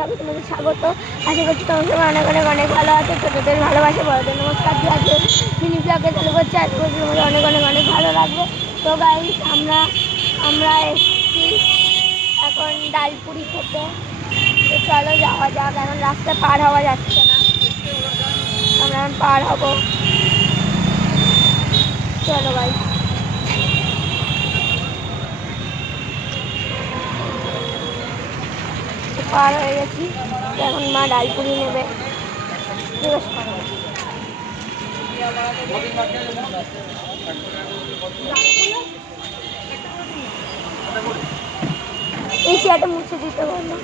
ব্লগে তোমাদের স্বাগত। আশা করছি তোমার সবাই অনেক অনেক অনেক ভালো আছে। ছোটোদের ভালোবাসে, বড়দের নমস্কার দিয়ে আছে মিনি ব্লগে চালু করছে। আশা করছি তোমাদের অনেক অনেক অনেক ভালো লাগবে। তো গাইস আমরা এসেছি এখন ডালপুরি খেতে। তো চলো যাওয়া যাক। এখন রাস্তা পার হওয়া যাচ্ছে না, আমরা এখন পার হব। চলো গাইস, পার হয়ে গেছি। এখন মা ডালপুরি নেবে। এই চেয়ারটা মুছে দিতে পারবো,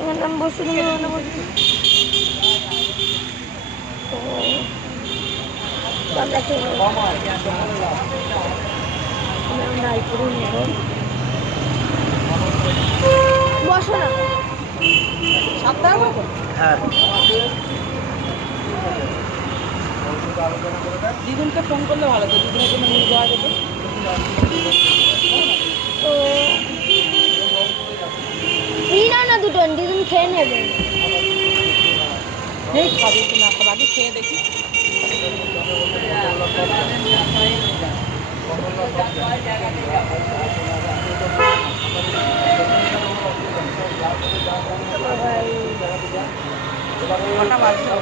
এখানে আমি বসে দিলে আমরা খেয়ে নেব। ডালপুরি নেব, বসো না। হ্যাঁ, দিদুনকে ফোন করলে ভালো তো, দিদুনের জন্য নিয়ে যাওয়া যেত। তো না দুটো দিদুন খেয়ে নেবে। এই খাবি কি না খাবি আগে খেয়ে দেখি। কটা বাজছে?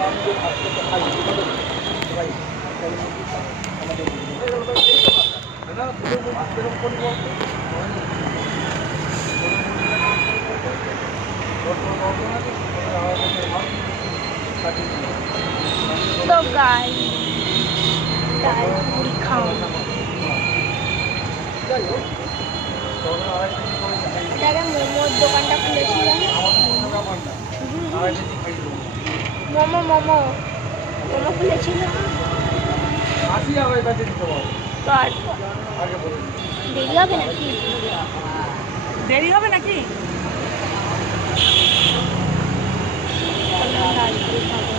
তো গাইস ডালপুরি খাও। এটাকে মোমোর দোকানটা খুলেছিল। মোমো মোমো মোমো খুলেছিল। তারপর দেরি হবে নাকি? দেরি হবে নাকি? ডালপুরি খাবো।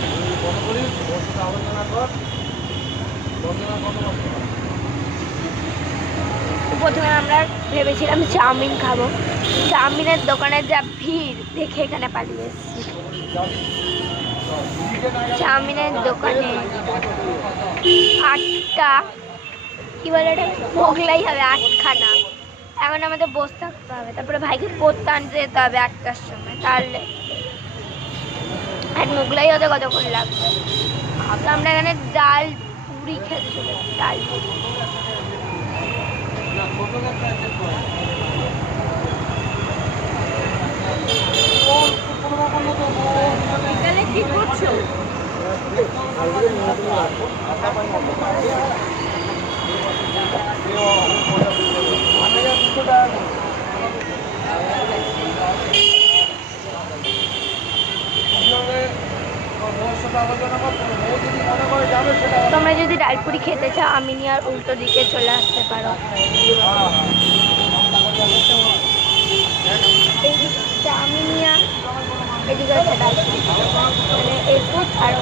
প্রথমে আমরা ভেবেছিলাম চাউমিন খাবো। চাউমিনের দোকানের যা ভিড় দেখে এখানে পালিয়ে এসেছি। চাউমিনের দোকানে 8টা, কি বলে এটা, মোগলাই হবে 8খানা। এখন আমাদের বসে থাকতে হবে, তারপরে ভাইকে পড়তে আনতে যেতে হবে 8টার সময়। তাহলে আর মোগলাই হতে কতক্ষণ লাগবে? তো আমরা এখানে ডাল পুরি খেতে চলেছি। ডাল পুরি এখানে কি করছো? তোমরা যদি ডালপুরি খেতে চাও আমিনিয়ার উল্টো দিকে চলে আসতে পারো। এইদিকে আমিনিয়া, এদিকে হচ্ছে ডালপুরি, মানে এরপর আরো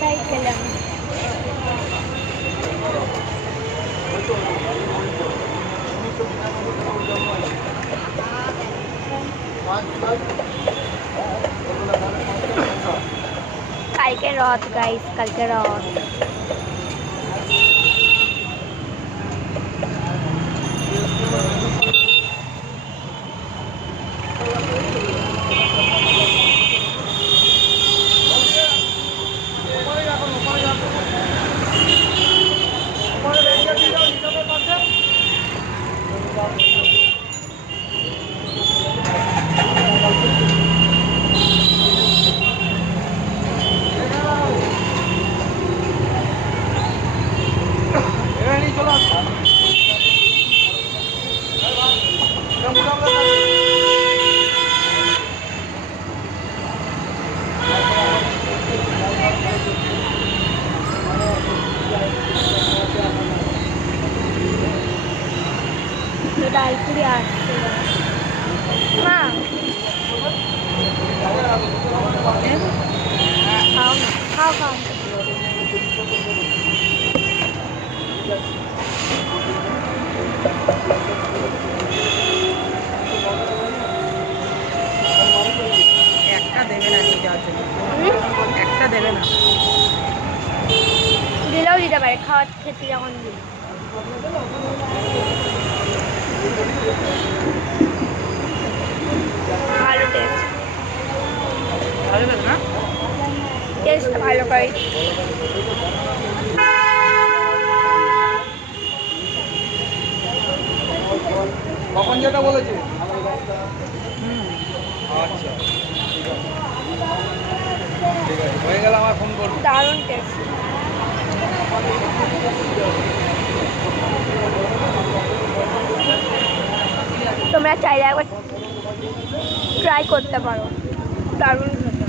সাইড খেলাম। কালকে রথ গাইস, কালকে রথ। ডালপুরি আসছে মা, খাও না, খাও খাও। একটা দেবে না নিয়ে যাওয়ার জন্য, একটা দেবে না। দিলেও দিতে পারে, খাওয়া খেতে যখন দিই। ভালো টেস্ট, ভালো দেবে না, টেস্ট ভালো করে। কখন যেটা বলেছে? আচ্ছা ঠিক আছে, হয়ে গেলে আমার ফোন করবো। দারুণ টেস্ট। তোমরা চাইলে একবার ট্রাই করতে পারো, দারুণ খেতে।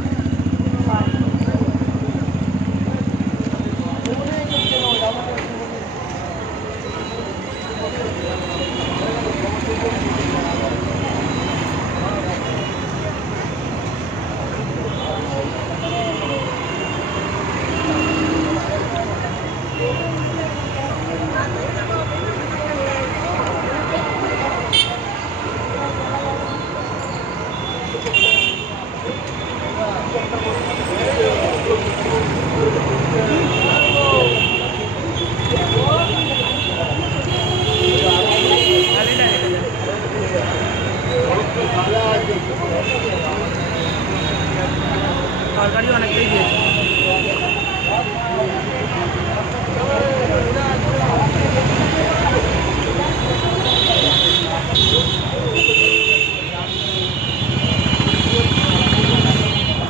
তরকারি অনেকটাই দিয়েছে।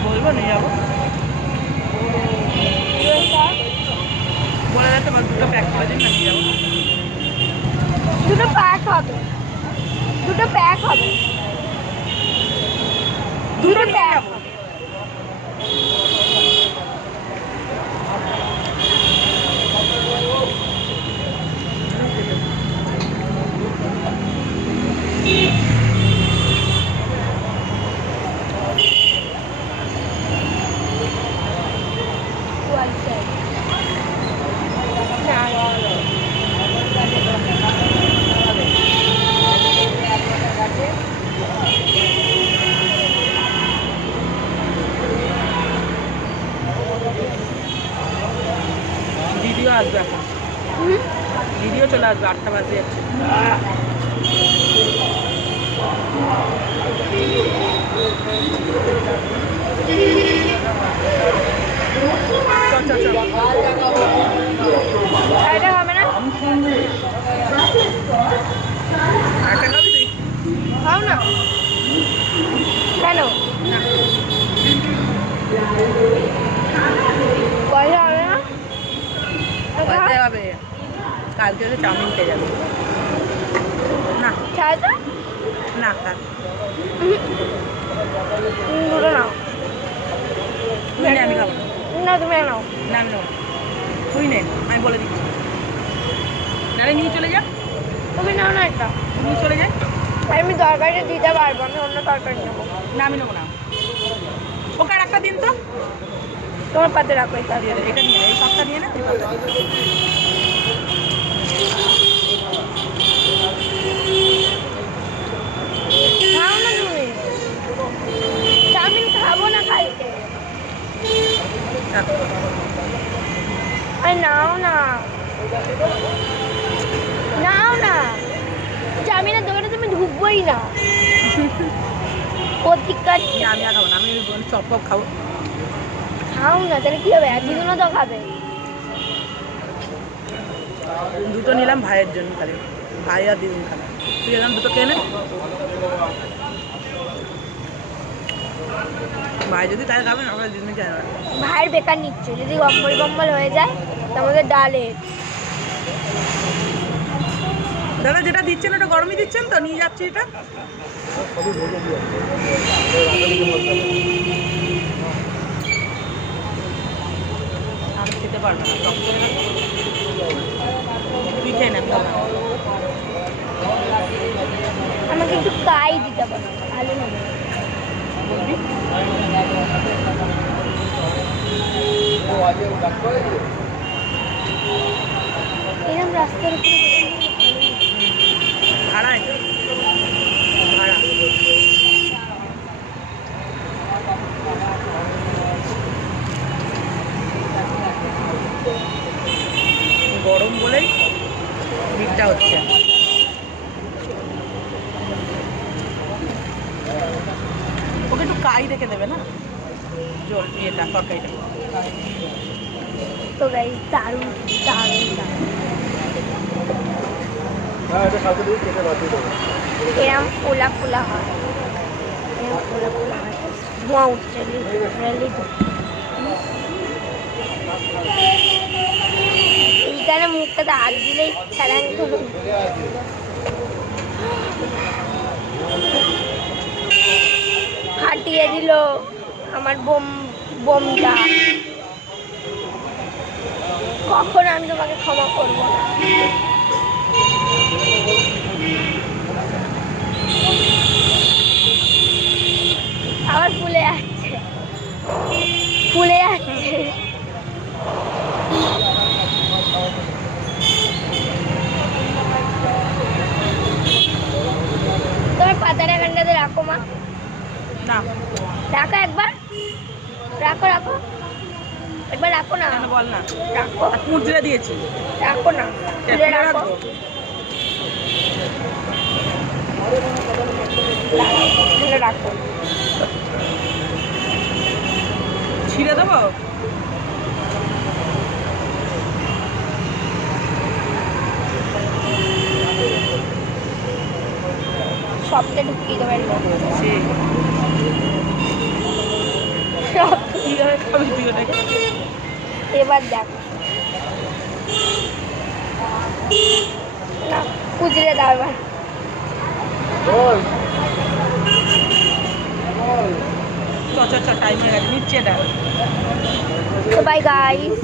বলবো নিয়ে যাবো, বলে যাচ্ছে দুটো প্যাক করে দিন না, নিয়ে যাবো। দুটো প্যাক হবে, দুটো প্যাক হবে, দুটো প্যাক হবে। দিদিও আসবে এখন, দিদিও চলে আসবে, 8টা বাজে যাচ্ছে। এটা হবে না, একটা খাবি তুই? খাও না কেন, না, পয়সা হবে না। পয়সা হবে, কালকে ওকে চাউমিন খেয়ে যাবে। না খাও তো, না থাক, দুটো নাও। তুই নে, আমি খাবো না। না তুমি নাও। না আমি নেবো না। তুই নে, আমি বলে দিচ্ছি। নাহলে নিয়ে চলে যা, তুমি নাও না একটা। নিয়ে চলে যাই। আমি তরকারিটা দিতে পারবো, আমি অন্য তরকারি নেবো। না আমি নেবো না, ওকে আর একটা দিন তো। তোমার পাতে রাখো এটা। দিয়ে দে, এটা নিয়ে নে, এই পাতটা নিয়ে নে, এই পাতটা নিয়ে নে। খাও না তুমি, চাউমিন খাবো না কালকে। আরে নাও না, নাও না, আমি না দোকানে তুমি ঢুকবোই না। প্রতিকার আমি আর খাবো না, আমি চপ পপ খাবো। খাও না, তাহলে কি হবে? দিদুনও তো খাবে। দুটো নিলাম ভাইয়ের জন্য, খালি ভাই আর দিদুন খাবে। তুই এলাম দুটো খেয়ে নে। ভাই যদি তাই খাবে না, আমরা দিদুন খেয়ে নেবে। ভাইয়ের বেকার নিচ্ছে, যদি গম্বল গম্বল হয়ে যায় তো আমাদের ডালের। দাদা যেটা দিচ্ছেন ওটা গরমই দিচ্ছেন তো, নিয়ে যাচ্ছি এটা। আমি খেতে পারবো না, তুই খেয়ে নেন। আমাকে একটু কাই দিতে পারো, ভালো নেবে। বলবি এরকম রাস্তার উপরে ভাড়া এটা ভাড়া। গরম বলেই ভিড়টা হচ্ছে। ওকে একটু কাই রেখে দেবে না, জল ইয়েটা তরকারিটা। তো গাইস দারুণ দারুণ দারুণ। এরম ফোলা ফোলা হয়, এরম ফোলা ফোলা হয়, ধোঁয়া উঠছে লিটারালি। এইখানে মুখটাতে হাত দিলেই খেলান করুন। ফাটিয়ে দিল আমার বোমটা। কখন আমি তোমাকে ক্ষমা করবো না। আবার ফুলে যাচ্ছে, ফুলে যাচ্ছে। তোমার পাতাটা এখানটাতে রাখো মা, না রাখো একবার, রাখো রাখো একবার, রাখো না, কেন বল না, রাখো মুদ্রা দিয়েছি। রাখো না, খুলে রাখো, খুলে রাখো। ছিঁড়ে দেবো? সবটা ঢুকিয়ে দেবেন সে সব। কীভাবে খাবি তুই ওটাকে? এবার দেখো না, কুচলে দাও এবার। চ টাইম হয়ে গেছে, নিচ্ছে এটা। তো বাই গাইস।